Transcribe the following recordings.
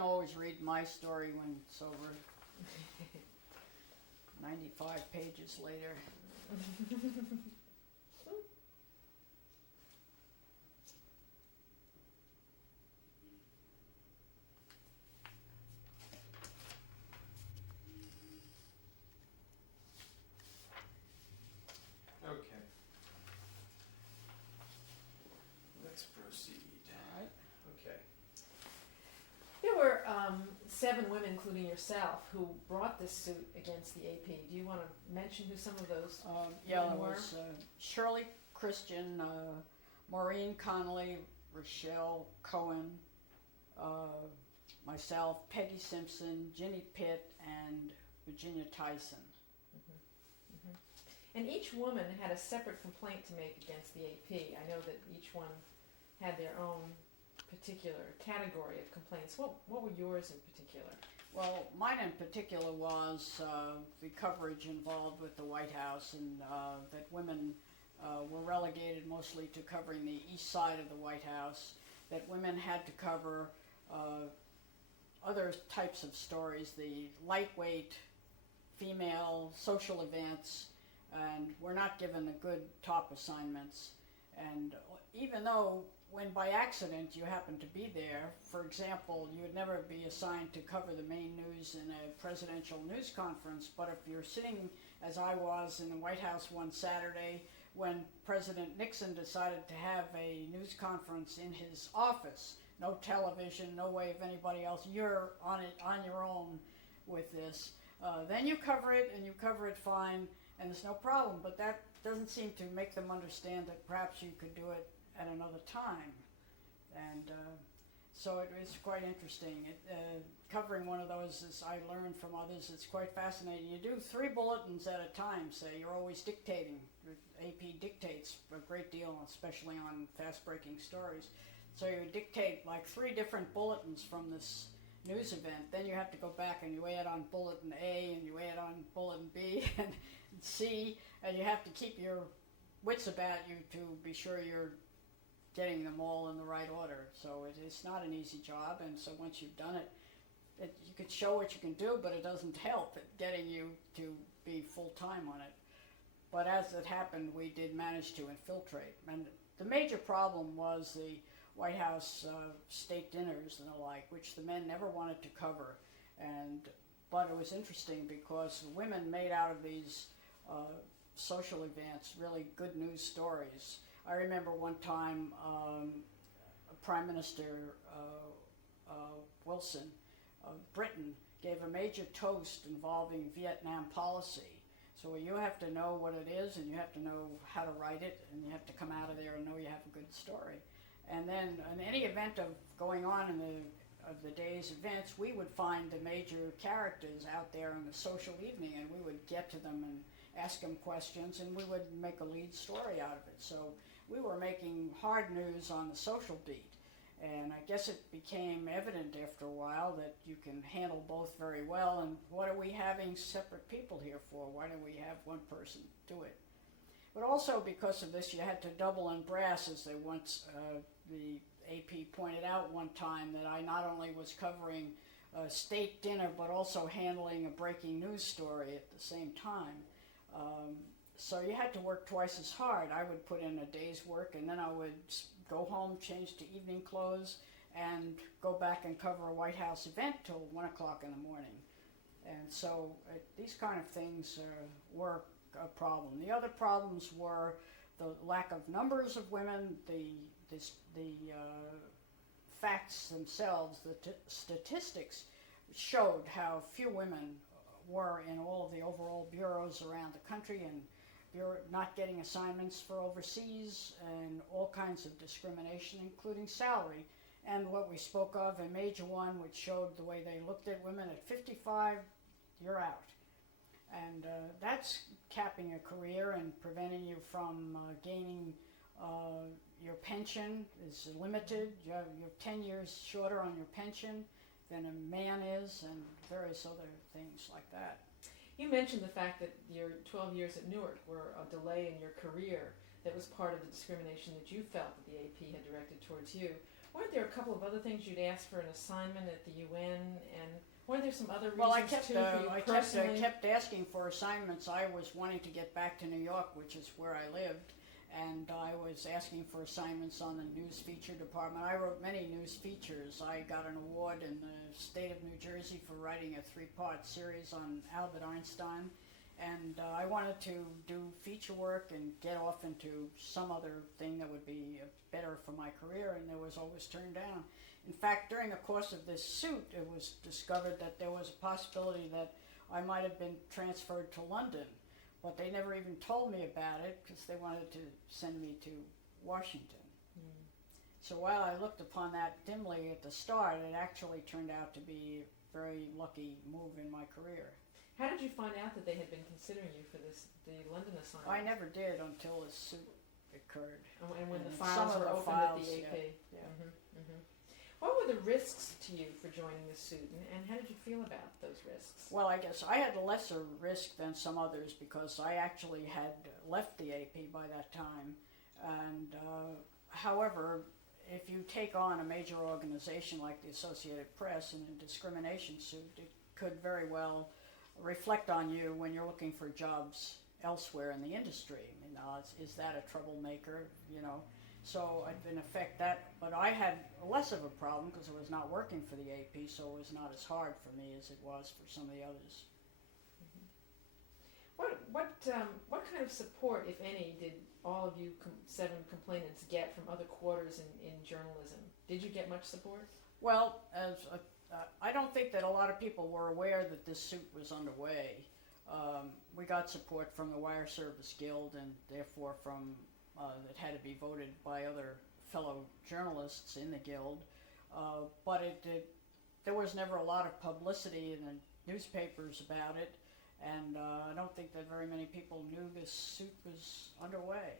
can always read my story when it's over. 95 pages later. Okay. Let's proceed. All right. Okay. There were 7 women, including yourself, who brought this suit against the AP. Do you want to mention who some of those Yeah, women it were? was Shirley Christian, Maureen Connolly, Rochelle Cohen, myself, Peggy Simpson, Ginny Pitt, and Virginia Tyson. And each woman had a separate complaint to make against the AP. I know that each one had their own particular category of complaints. What were yours in particular? Well, mine in particular was the coverage involved with the White House, and that women were relegated mostly to covering the east side of the White House, that women had to cover other types of stories, the lightweight female social events, and were not given the good top assignments. And even though when by accident you happen to be there, for example, you would never be assigned to cover the main news in a presidential news conference, but if you're sitting, as I was, in the White House one Saturday when President Nixon decided to have a news conference in his office, no television, no way of anybody else, you're on it on your own with this, then you cover it, and you cover it fine, and there's no problem, but that doesn't seem to make them understand that perhaps you could do it at another time. And so it was quite interesting. Covering one of those, as I learned from others, it's quite fascinating. You do 3 bulletins at a time, say. You're always dictating. AP dictates a great deal, especially on fast-breaking stories. So you dictate like 3 different bulletins from this news event. Then you have to go back and you add on bulletin A, and you add on bulletin B and C, and you have to keep your wits about you to be sure you're getting them all in the right order. So it's not an easy job, and so once you've done it, you could show what you can do, but it doesn't help at getting you to be full-time on it. But as it happened, we did manage to infiltrate. And the major problem was the White House state dinners and the like, which the men never wanted to cover. But it was interesting because women made out of these social events really good news stories. I remember one time Prime Minister Wilson of Britain gave a major toast involving Vietnam policy. So you have to know what it is, and you have to know how to write it, and you have to come out of there and know you have a good story. And then in any event of going on in the day's events, we would find the major characters out there in the social evening, and we would get to them and ask them questions, and we would make a lead story out of it. So we were making hard news on the social beat. And I guess it became evident after a while that you can handle both very well, and what are we having separate people here for? Why don't we have one person do it? But also because of this, you had to double in brass, as they once, the AP pointed out one time, that I not only was covering a state dinner, but also handling a breaking news story at the same time. So you had to work twice as hard. I would put in a day's work, and then I would go home, change to evening clothes, and go back and cover a White House event till 1 o'clock in the morning. And so these kind of things were a problem. The other problems were the lack of numbers of women, the facts themselves, the statistics showed how few women were in all of the overall bureaus around the country, and not getting assignments for overseas, and all kinds of discrimination, including salary. And what we spoke of, a major one, which showed the way they looked at women at 55, you're out. And that's capping a career and preventing you from gaining your pension is limited. You're 10 years shorter on your pension than a man is, and various other things like that. You mentioned the fact that your 12 years at Newark were a delay in your career that was part of the discrimination that you felt that the AP had directed towards you. Weren't there a couple of other things you'd asked for an assignment at the UN, and weren't there some other reasons Well, I kept, too for you I personally? kept asking for assignments. I was wanting to get back to New York, which is where I lived, and I was asking for assignments on the news feature department. I wrote many news features. I got an award in the state of New Jersey for writing a 3-part series on Albert Einstein, and I wanted to do feature work and get off into some other thing that would be better for my career, and it was always turned down. In fact, during the course of this suit, it was discovered that there was a possibility that I might have been transferred to London, but they never even told me about it because they wanted to send me to Washington. Mm. So while I looked upon that dimly at the start, it actually turned out to be a very lucky move in my career. How did you find out that they had been considering you for the London assignment? I never did until the suit occurred. And when the And files some of were the opened files, at the AP. yeah. What were the risks to you for joining this suit, and how did you feel about those risks? Well, I guess I had lesser risk than some others because I actually had left the AP by that time. And however, if you take on a major organization like the Associated Press in a discrimination suit, it could very well reflect on you when you're looking for jobs elsewhere in the industry. You know, is that a troublemaker? You know, so it didn't affect that. But I had less of a problem because I was not working for the AP, so it was not as hard for me as it was for some of the others. What kind of support, if any, did all of you 7 complainants get from other quarters in journalism? Did you get much support? Well, I don't think that a lot of people were aware that this suit was underway. We got support from the Wire Service Guild, and therefore from it had to be voted by other fellow journalists in the guild. But there was never a lot of publicity in the newspapers about it, and I don't think that very many people knew this suit was underway.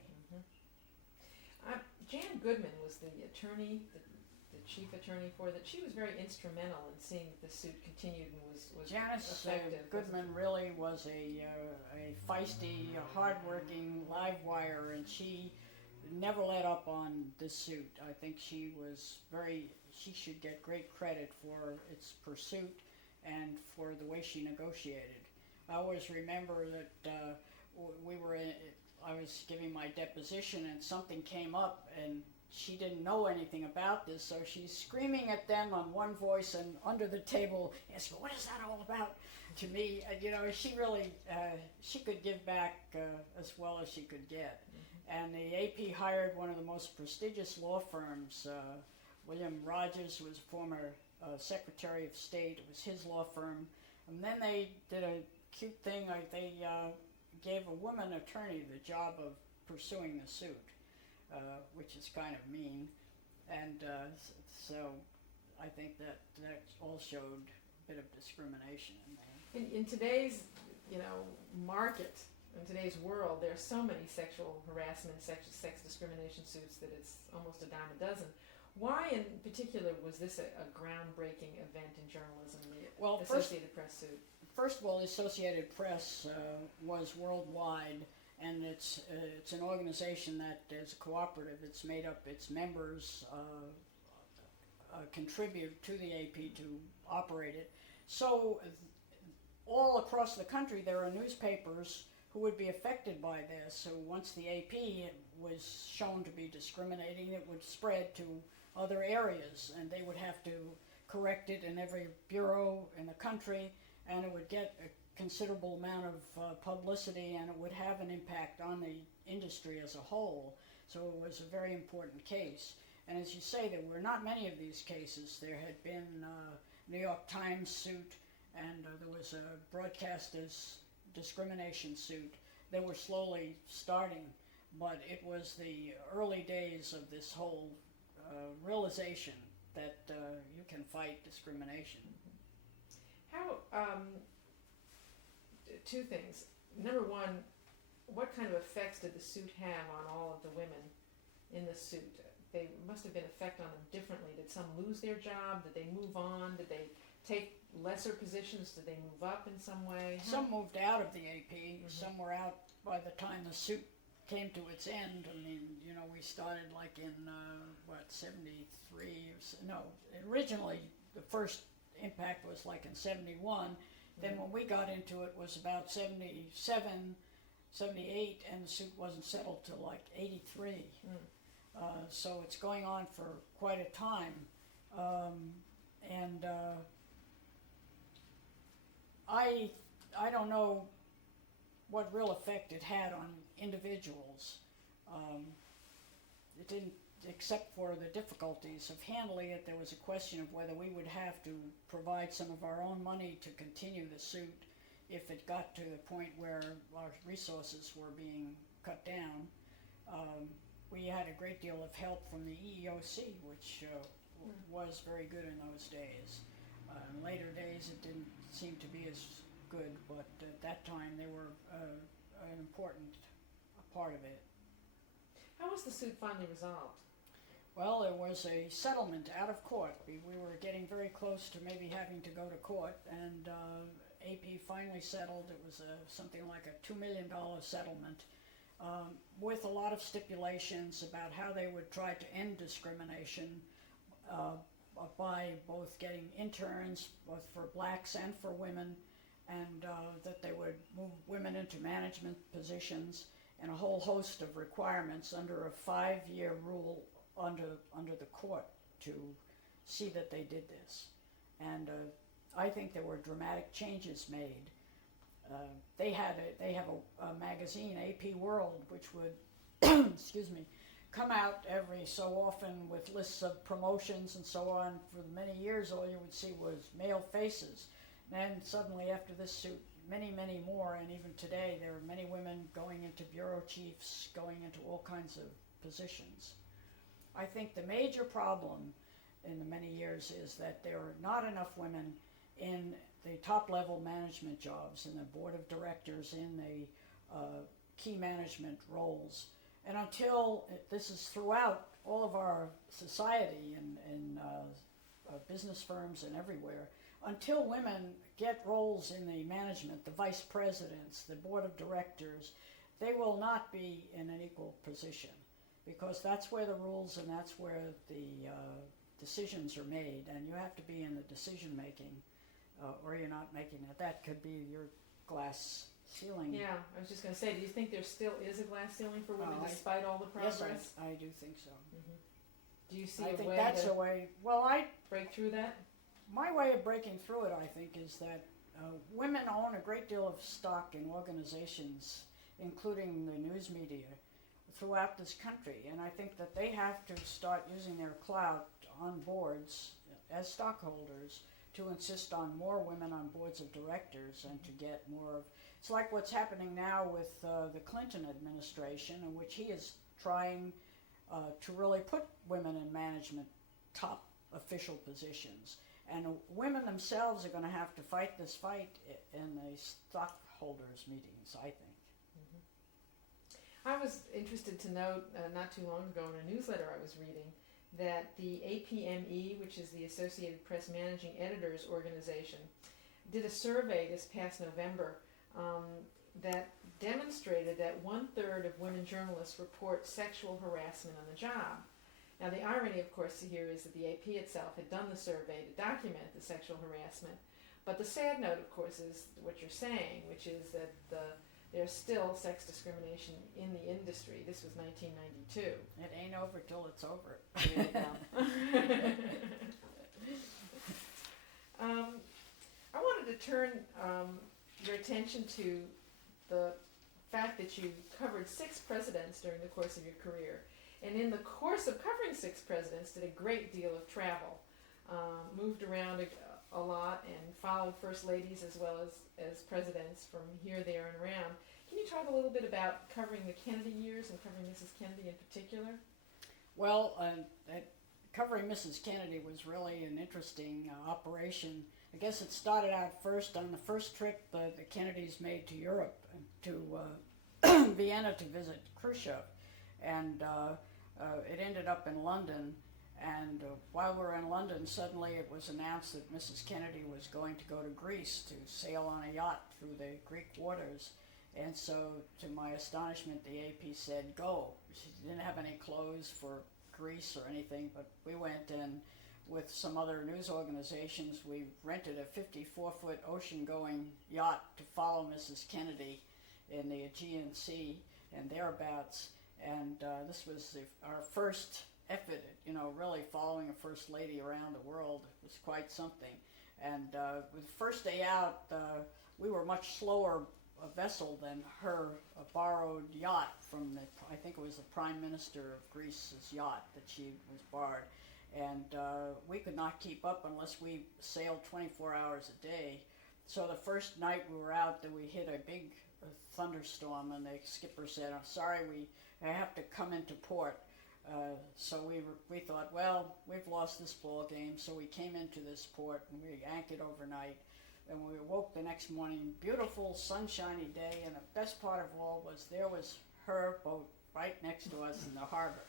Jan Goodman was the attorney, the chief attorney for that. She was very instrumental in seeing that the suit continued and was Janice effective. Goodman really was a feisty, hardworking live wire, and she never let up on this suit. I think she should get great credit for its pursuit and for the way she negotiated. I always remember that I was giving my deposition and something came up and she didn't know anything about this, so she's screaming at them on one voice and under the table asking, "What is that all about?" to me. You know, she really, she could give back as well as she could get. And the AP hired one of the most prestigious law firms. William Rogers, who was a former Secretary of State. It was his law firm. And then they did a cute thing. They gave a woman attorney the job of pursuing the suit. Which is kind of mean, and so I think that all showed a bit of discrimination in there. In today's, market, in today's world, there are so many sexual harassment, sex discrimination suits that it's almost a dime a dozen. Why, in particular, was this a groundbreaking event in journalism, the Associated Press suit? First of all, the Associated Press was worldwide. And it's an organization that is cooperative. It's made up, its members contribute to the AP to operate it. So all across the country there are newspapers who would be affected by this. So once the AP was shown to be discriminating, it would spread to other areas, and they would have to correct it in every bureau in the country, and it would get a considerable amount of publicity, and it would have an impact on the industry as a whole. So it was a very important case. And as you say, there were not many of these cases. There had been a New York Times suit, and there was a broadcasters discrimination suit. They were slowly starting, but it was the early days of this whole realization that you can fight discrimination. How, two things. Number one, what kind of effects did the suit have on all of the women in the suit? They must have been effect on them differently. Did some lose their job? Did they move on? Did they take lesser positions? Did they move up in some way? Some moved out of the AP. Some were out by the time the suit came to its end. I mean, you know, we started like in, 73 or so, no, originally the first impact was like in 71. Then when we got into it was about 77, 78, and the suit wasn't settled till like 83. So it's going on for quite a time. And I don't know what real effect it had on individuals. It didn't, except for the difficulties of handling it. There was a question of whether we would have to provide some of our own money to continue the suit if it got to the point where our resources were being cut down. We had a great deal of help from the EEOC, which was very good in those days. In later days it didn't seem to be as good, but at that time they were an important part of it. How was the suit finally resolved? Well, there was a settlement out of court. We were getting very close to maybe having to go to court, and AP finally settled. It was something like a $2 million settlement with a lot of stipulations about how they would try to end discrimination by both getting interns, both for blacks and for women, and that they would move women into management positions, and a whole host of requirements under a 5-year rule under the court to see that they did this. And I think there were dramatic changes made. They have a magazine, AP World, which would excuse me, come out every so often with lists of promotions and so on. For many years all you would see was male faces. And then suddenly after this suit, many more, and even today there are many women going into bureau chiefs, going into all kinds of positions. I think the major problem in the many years is that there are not enough women in the top level management jobs, in the board of directors, in the key management roles. And until this is throughout all of our society and business firms and everywhere, until women get roles in the management, the vice presidents, the board of directors, they will not be in an equal position, because that's where the rules and that's where the decisions are made, and you have to be in the decision making or you're not making it. That could be your glass ceiling. Yeah, I was just going to say, do you think there still is a glass ceiling for women despite all the progress? Yes, I do think so. Do you see I a think way that's to a way. Well, break through that? My way of breaking through it, I think, is that women own a great deal of stock in organizations, including the news media, throughout this country, and I think that they have to start using their clout on boards as stockholders to insist on more women on boards of directors and to get more of. It's like what's happening now with the Clinton administration, in which he is trying to really put women in management, top official positions. And women themselves are going to have to fight this fight in the stockholders' meetings, I think. I was interested to note not too long ago in a newsletter I was reading that the APME, which is the Associated Press Managing Editors Organization, did a survey this past November that demonstrated that 1/3 of women journalists report sexual harassment on the job. Now the irony, of course, here is that the AP itself had done the survey to document the sexual harassment, but the sad note, of course, is what you're saying, which is that there's still sex discrimination in the industry. This was 1992. It ain't over till it's over. There you go. I wanted to turn your attention to the fact that you covered 6 presidents during the course of your career. And in the course of covering 6 presidents, did a great deal of travel, moved around a lot, and followed first ladies as well as presidents from here, there, and around. Can you talk a little bit about covering the Kennedy years and covering Mrs. Kennedy in particular? Well, covering Mrs. Kennedy was really an interesting operation. I guess it started out first on the first trip the Kennedys made to Europe, to Vienna to visit Khrushchev. And it ended up in London. And while we were in London, suddenly it was announced that Mrs. Kennedy was going to go to Greece to sail on a yacht through the Greek waters. And so, to my astonishment, the AP said, go. She didn't have any clothes for Greece or anything, but we went, and with some other news organizations, we rented a 54-foot ocean-going yacht to follow Mrs. Kennedy in the Aegean Sea and thereabouts. And this was our first effort, really following a first lady around the world. It was quite something. And with the first day out, we were much slower a vessel than her borrowed yacht from I think it was the Prime Minister of Greece's yacht that she was borrowed. And we could not keep up unless we sailed 24 hours a day. So the first night we were out, we hit a big thunderstorm, and the skipper said, I'm sorry, I have to come into port. So we thought, well, we've lost this ball game, so we came into this port and we anchored overnight. And we awoke the next morning, beautiful sunshiny day, and the best part of all was there was her boat right next to us in the harbor.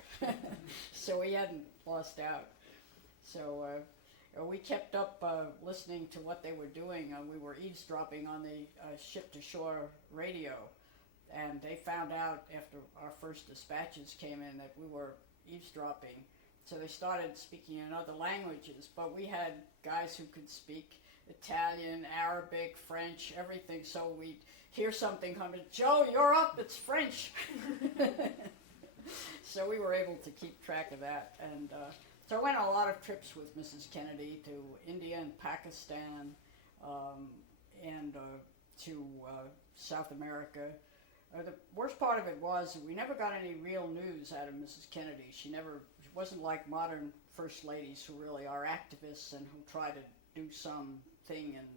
So we hadn't lost out. So we kept up listening to what they were doing. We were eavesdropping on the ship-to-shore radio, and they found out after our first dispatches came in that we were eavesdropping. So they started speaking in other languages, but we had guys who could speak Italian, Arabic, French, everything. So we'd hear something coming, Joe, you're up, it's French. So we were able to keep track of that. And so I went on a lot of trips with Mrs. Kennedy to India and Pakistan, and to South America. The worst part of it was we never got any real news out of Mrs. Kennedy. She wasn't like modern first ladies who really are activists and who try to do something in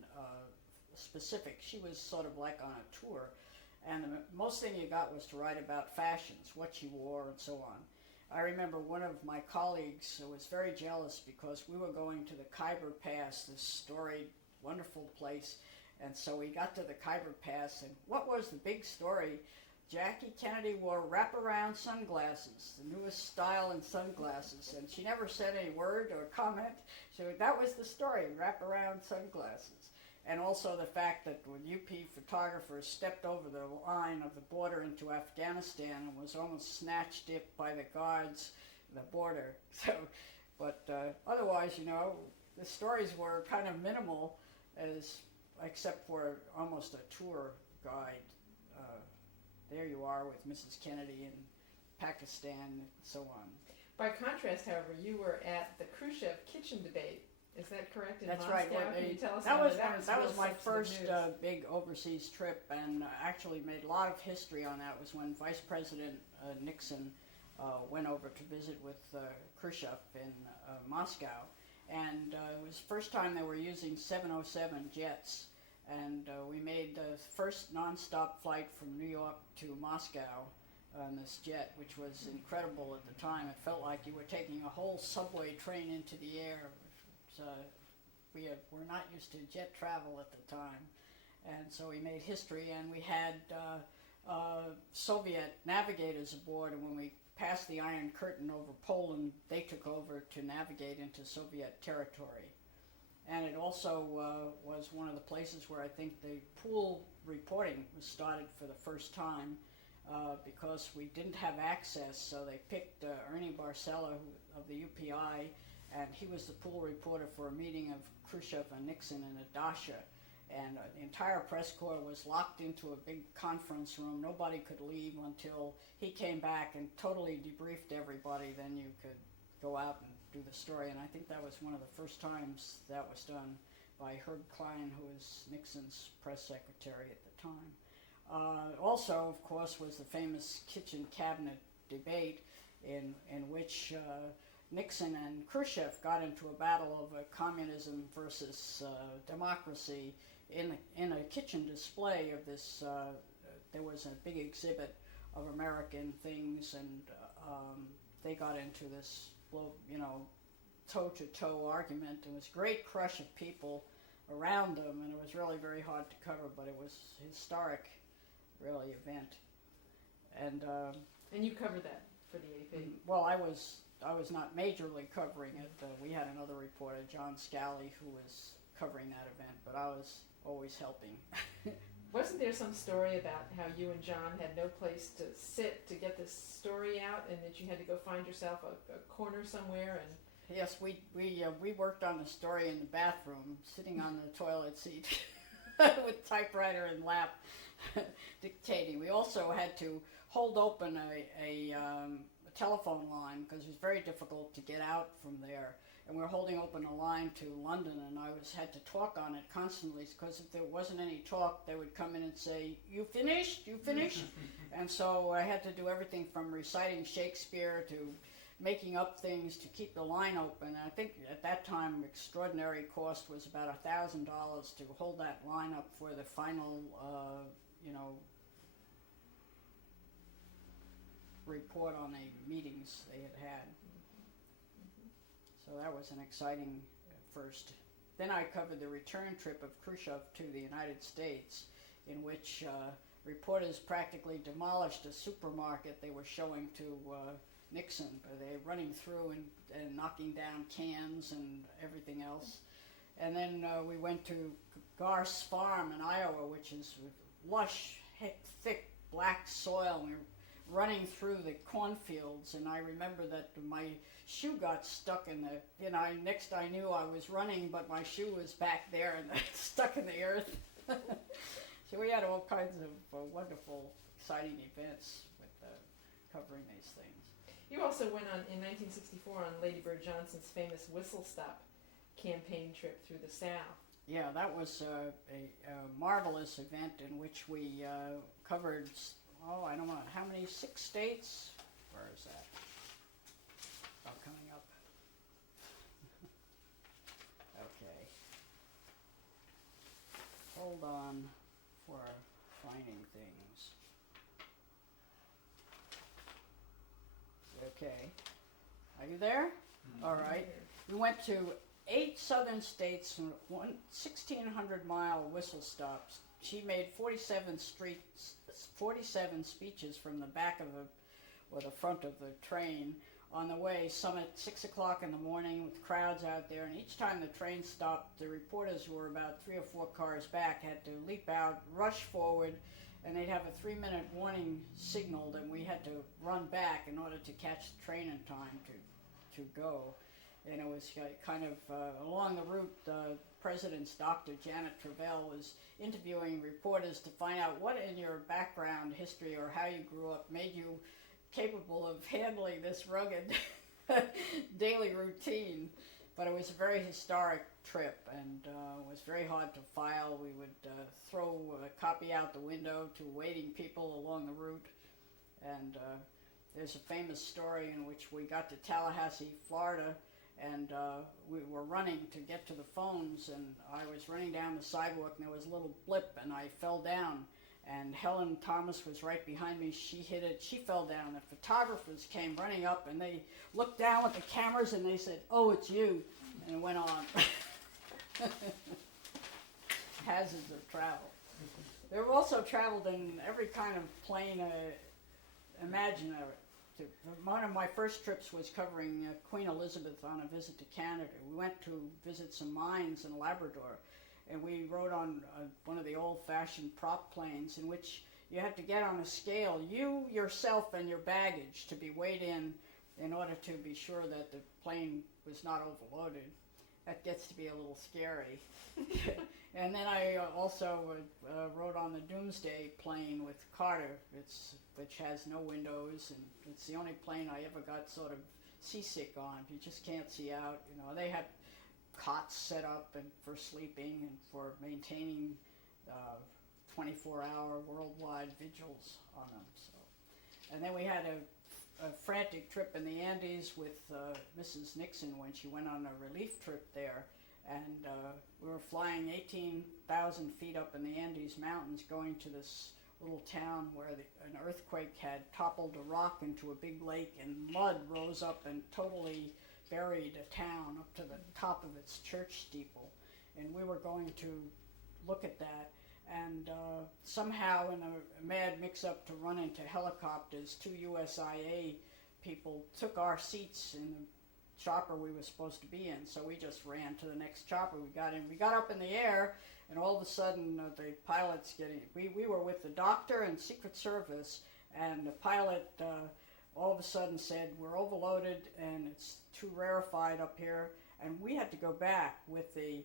specific. She was sort of like on a tour, and the most thing you got was to write about fashions, what she wore, and so on. I remember one of my colleagues who was very jealous because we were going to the Khyber Pass, this storied, wonderful place. And so we got to the Khyber Pass, and what was the big story? Jackie Kennedy wore wraparound sunglasses, the newest style in sunglasses, and she never said any word or comment. So that was the story, wraparound sunglasses. And also the fact that when UP photographers stepped over the line of the border into Afghanistan and was almost snatched it by the guards at the border. So, but otherwise, the stories were kind of minimal, except for almost a tour guide. There you are with Mrs. Kennedy in Pakistan and so on. By contrast, however, you were at the Khrushchev kitchen debate. Is that correct? In That's Moscow? right. Well, Can you tell us that about was that? that was my first big overseas trip, and actually made a lot of history on that. Was when Vice President Nixon went over to visit with Khrushchev in Moscow, and it was the first time they were using 707 jets. And we made the first nonstop flight from New York to Moscow on this jet, which was incredible at the time. It felt like you were taking a whole subway train into the air. We're not used to jet travel at the time. And so we made history, and we had Soviet navigators aboard, and when we passed the Iron Curtain over Poland, they took over to navigate into Soviet territory. And it also was one of the places where I think the pool reporting was started for the first time because we didn't have access. So they picked Ernie Barcella of the UPI, and he was the pool reporter for a meeting of Khrushchev and Nixon in a dacha. And the entire press corps was locked into a big conference room. Nobody could leave until he came back and totally debriefed everybody. Then you could go out and do the story, and I think that was one of the first times that was done by Herb Klein, who was Nixon's press secretary at the time. Also, of course, was the famous kitchen cabinet debate in which Nixon and Khrushchev got into a battle of communism versus democracy in a kitchen display of this. There was a big exhibit of American things, and they got into this toe-to-toe argument. It was a great crush of people around them, and it was really very hard to cover, but it was a historic, really, event. And you covered that for the AP? Well, I was not majorly covering it. We had another reporter, John Scally, who was covering that event, but I was always helping. Wasn't there some story about how you and John had no place to sit to get this story out, and that you had to go find yourself a corner somewhere? And Yes, we worked on the story in the bathroom, sitting on the toilet seat with typewriter in lap, dictating. We also had to hold open a telephone line because it was very difficult to get out from there. And we were holding open a line to London, and I had to talk on it constantly because if there wasn't any talk, they would come in and say, "You finished? You finished?" And so I had to do everything from reciting Shakespeare to making up things to keep the line open. And I think at that time, extraordinary cost was about $1,000 to hold that line up for the final, report on the meetings they had had. So that was an exciting first. Then I covered the return trip of Khrushchev to the United States, in which reporters practically demolished a supermarket they were showing to Nixon. They were running through and knocking down cans and everything else. And then we went to Garth's farm in Iowa, which is lush, thick, black soil. And we were running through the cornfields, and I remember that my shoe got stuck in the, next I knew I was running, but my shoe was back there and stuck in the earth. So we had all kinds of wonderful, exciting events with covering these things. you also went on, in 1964, on Lady Bird Johnson's famous Whistle Stop campaign trip through the South. Yeah, that was a marvelous event in which we covered, I don't know, how many, 6 states? Where is that? Oh, coming up. Okay. Hold on for finding things. Okay. Are you there? All right. We went to 8 southern states and 1,600-mile whistle stops. She made 47 speeches from the back of the front of the train on the way, some at 6 o'clock in the morning with crowds out there. And each time the train stopped, the reporters, who were about 3 or 4 cars back, had to leap out, rush forward, and they'd have a 3-minute warning signaled, and we had to run back in order to catch the train in time to go. And it was kind of along the route, President's doctor, Janet Travell, was interviewing reporters to find out what in your background history or how you grew up made you capable of handling this rugged daily routine. But it was a very historic trip, and it was very hard to file. We would throw a copy out the window to waiting people along the route. And there's a famous story in which we got to Tallahassee, Florida, and we were running to get to the phones, and I was running down the sidewalk, and there was a little blip, and I fell down. And Helen Thomas was right behind me. She hit it. She fell down. The photographers came running up, and they looked down with the cameras, and they said, "Oh, it's you," and it went on. Hazards of travel. They were also traveled in every kind of plane imaginary. One of my first trips was covering Queen Elizabeth on a visit to Canada. We went to visit some mines in Labrador, and we rode on one of the old-fashioned prop planes in which you had to get on a scale, you, yourself, and your baggage, to be weighed in order to be sure that the plane was not overloaded. That gets to be a little scary. And then I also rode on the Doomsday plane with Carter, which has no windows, and it's the only plane I ever got sort of seasick on. You just can't see out. They had cots set up and for sleeping and for maintaining 24-hour worldwide vigils on them. So, and then we had a frantic trip in the Andes with Mrs. Nixon when she went on a relief trip there, and we were flying 18,000 feet up in the Andes Mountains, going to this little town where an earthquake had toppled a rock into a big lake, and mud rose up and totally buried a town up to the top of its church steeple. And we were going to look at that, and somehow in a mad mix-up to run into helicopters, 2 USIA people took our seats in chopper we were supposed to be in. So we just ran to the next chopper we got in. We got up in the air, and all of a sudden the pilot's we were with the doctor and Secret Service, and the pilot all of a sudden said, we're overloaded and it's too rarefied up here, and we had to go back with the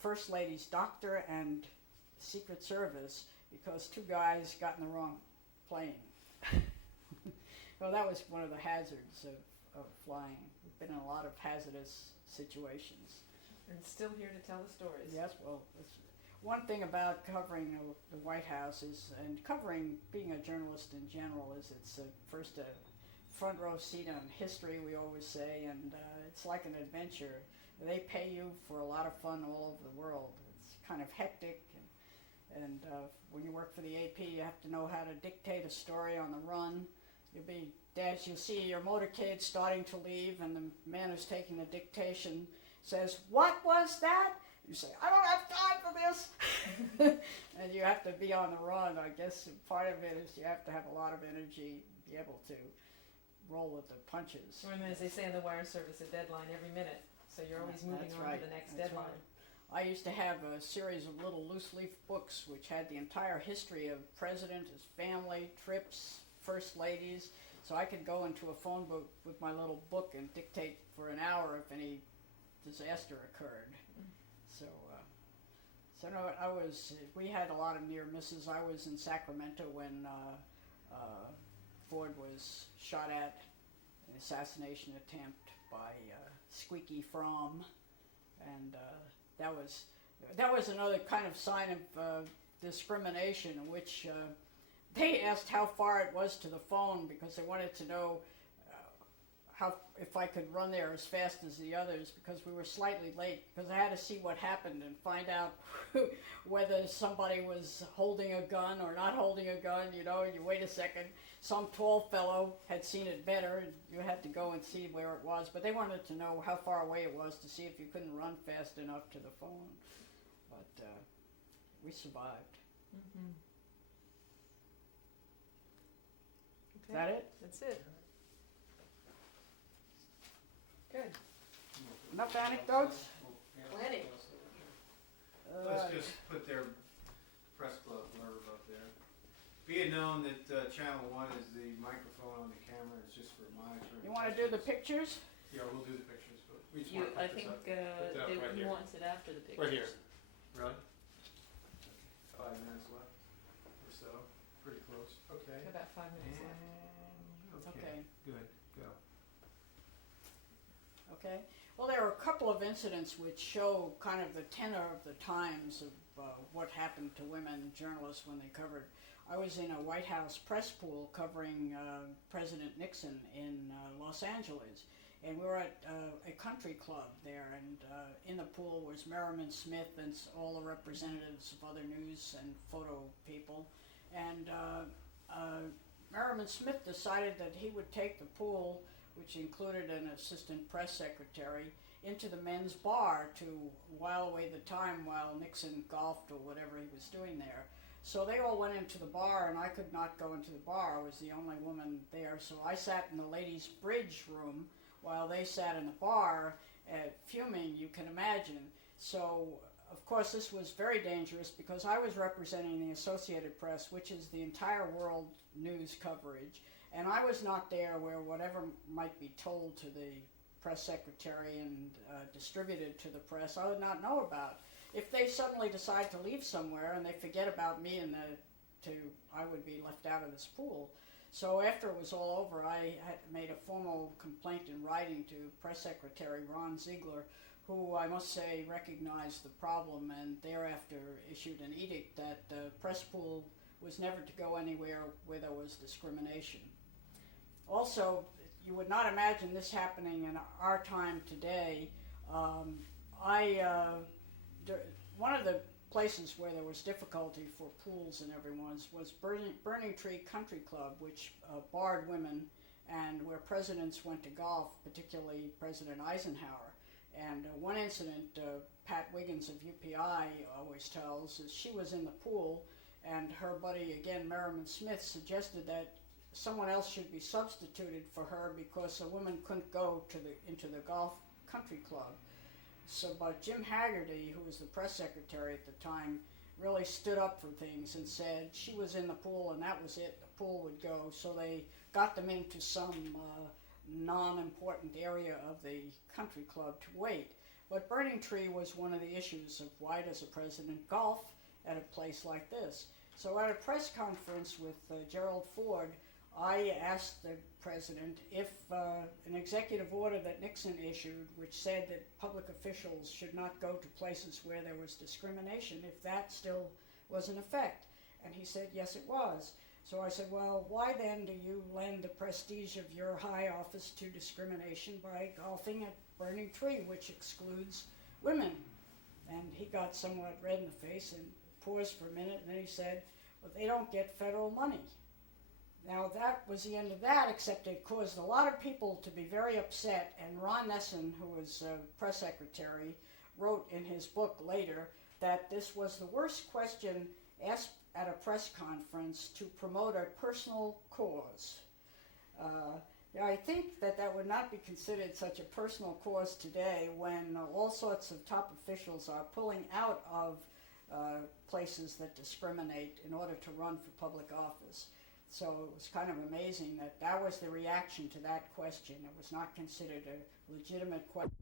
First Lady's doctor and Secret Service because two guys got in the wrong plane. Well, that was one of the hazards of flying. We've been in a lot of hazardous situations. And still here to tell the stories. Yes, well, it's one thing about covering the White House is, and covering being a journalist in general, is it's first a front row seat on history, we always say, and it's like an adventure. They pay you for a lot of fun all over the world. It's kind of hectic, and when you work for the AP, you have to know how to dictate a story on the run. You'll see your motorcade starting to leave, and the man who's taking the dictation says, "What was that?" You say, "I don't have time for this." And you have to be on the run. I guess part of it is you have to have a lot of energy, be able to roll with the punches. Or as they say in the wire service, a deadline every minute. So you're always moving on to the next deadline. Right. I used to have a series of little loose leaf books which had the entire history of president, his family, trips, first ladies. So I could go into a phone book with my little book and dictate for an hour if any disaster occurred. So no, we had a lot of near misses. I was in Sacramento when Ford was shot at, an assassination attempt by Squeaky Fromm, and that was another kind of sign of discrimination, in which they asked how far it was to the phone because they wanted to know if I could run there as fast as the others, because we were slightly late, because I had to see what happened and find out whether somebody was holding a gun or not holding a gun. You wait a second, some tall fellow had seen it better, and you had to go and see where it was, but they wanted to know how far away it was to see if you couldn't run fast enough to the phone. But we survived. Mm-hmm. Okay. Is that it? That's it. Good. Enough anecdotes? Plenty. Let's just put their press club blurb up there. Be it known that channel 1 is the microphone on the camera. It's just for monitoring. You want to do the pictures? Yeah, we'll do the pictures, but we just want to I put think this up. Put that right he here. wants it after the pictures. Right here. Really? 5 minutes left or so. Pretty close. Okay. About 5 minutes left. Okay. Good. Go. Okay. Well, there are a couple of incidents which show kind of the tenor of the times of what happened to women journalists when they covered. I was in a White House press pool covering President Nixon in Los Angeles, and we were at a country club there, and in the pool was Merriman Smith and all the representatives of other news and photo people, and Merriman Smith decided that he would take the pool, which included an assistant press secretary, into the men's bar to while away the time while Nixon golfed or whatever he was doing there. So they all went into the bar, and I could not go into the bar. I was the only woman there, so I sat in the ladies' bridge room while they sat in the bar, fuming, you can imagine. So, of course, this was very dangerous because I was representing the Associated Press, which is the entire world news coverage, and I was not there where whatever might be told to the press secretary and distributed to the press, I would not know about. If they suddenly decide to leave somewhere and they forget about me and I would be left out of this pool. So after it was all over, I had made a formal complaint in writing to Press Secretary Ron Ziegler, who I must say recognized the problem and thereafter issued an edict that the press pool was never to go anywhere where there was discrimination. Also, you would not imagine this happening in our time today. One of the places where there was difficulty for pools and everyone's was Burning Tree Country Club, which barred women, and where presidents went to golf, particularly President Eisenhower. And one incident, Pat Wiggins of UPI always tells, is she was in the pool, and her buddy, again, Merriman Smith, suggested that someone else should be substituted for her because a woman couldn't go into the golf country club. So, but Jim Haggerty, who was the press secretary at the time, really stood up for things and said she was in the pool and that was it. The pool would go. So they got them into some non-important area of the country club to wait. But Burning Tree was one of the issues of why does a president golf at a place like this. So at a press conference with Gerald Ford, I asked the president if an executive order that Nixon issued, which said that public officials should not go to places where there was discrimination, if that still was in effect. And he said, yes, it was. So I said, well, why then do you lend the prestige of your high office to discrimination by golfing at Burning Tree, which excludes women? And he got somewhat red in the face and paused for a minute, and then he said, well, they don't get federal money. Now that was the end of that, except it caused a lot of people to be very upset, and Ron Nessen, who was press secretary, wrote in his book later that this was the worst question asked at a press conference to promote a personal cause. I think that that would not be considered such a personal cause today when all sorts of top officials are pulling out of places that discriminate in order to run for public office. So it was kind of amazing that that was the reaction to that question. It was not considered a legitimate question.